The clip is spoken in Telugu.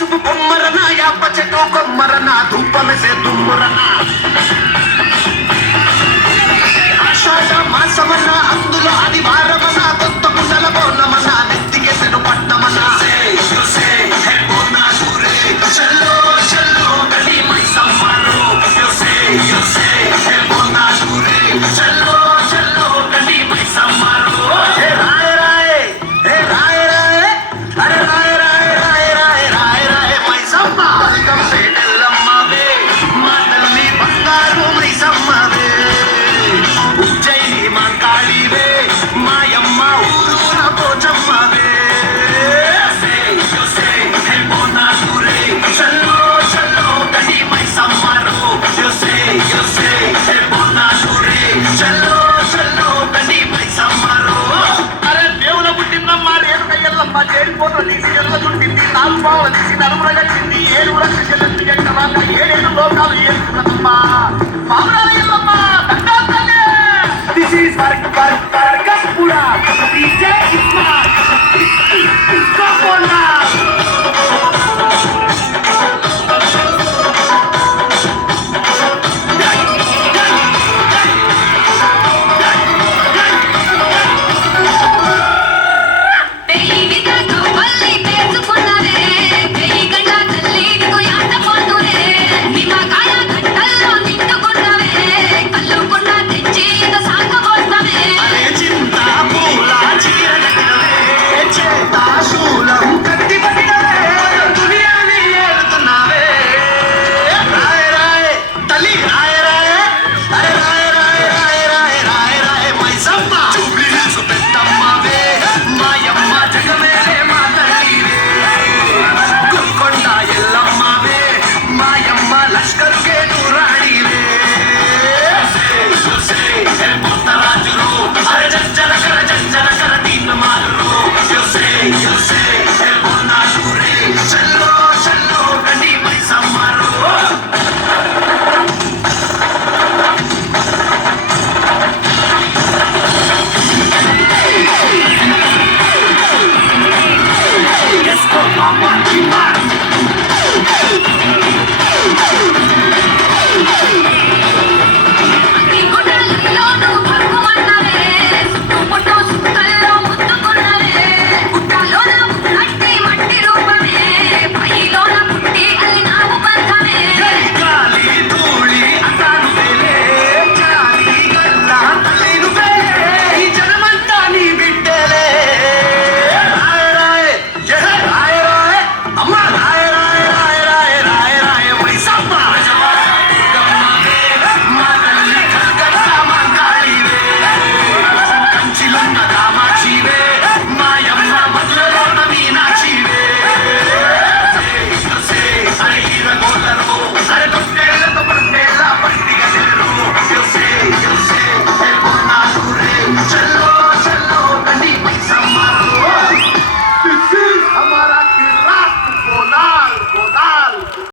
పసుపు బొమ్మరన యాప చెట్టు కొమ్మరన ధూపమెసే దుమ్మురన ఆషాఢ మాసమన్న అందులో ఆదివారమన కొత్త కుండల బోనమన నెత్తికెసెను పట్టమన చల్లో చల్లో గడి మై సమ్మరు చల్లో చల్లో గడి మై సమ్మరు హే రాయ రాయ హే రాయ రాయ అరే రాయ రాయ రాయ రాయ రాయ రాయ మై సమ్మ అల్కం సేటెల్లమ్మవే మా తల్లి బంగారు మై సమ్మవే ఉజ్జయిని మా కాళీవే మాయమ్మ ఊరూర పోచమ్మవే చల్లో చల్లో గడి మై సమ్మరు చల్లో చల్లో గడి మై సమ్మరు అరే దేవుల పుట్టిందమ్మ రేణుక ఎల్లమ్మ చేరిపోత తీసి ఎల్ల చుట్టింది నాలుగు పావులు తీసి నలుగుర కట్టింది ఏడుగుర శిష్యులెత్తి ఎక్కరాక ఏడేడు లోకాలు ఏడుకున్నదమ్మా పావురాల ఎల్లమ్మ దండాలు తల్లి దిస్ ఈస్ కస్పురా డీజే ఇస్మార్ట్ ఇస్కో పోనా Let's go, Mama,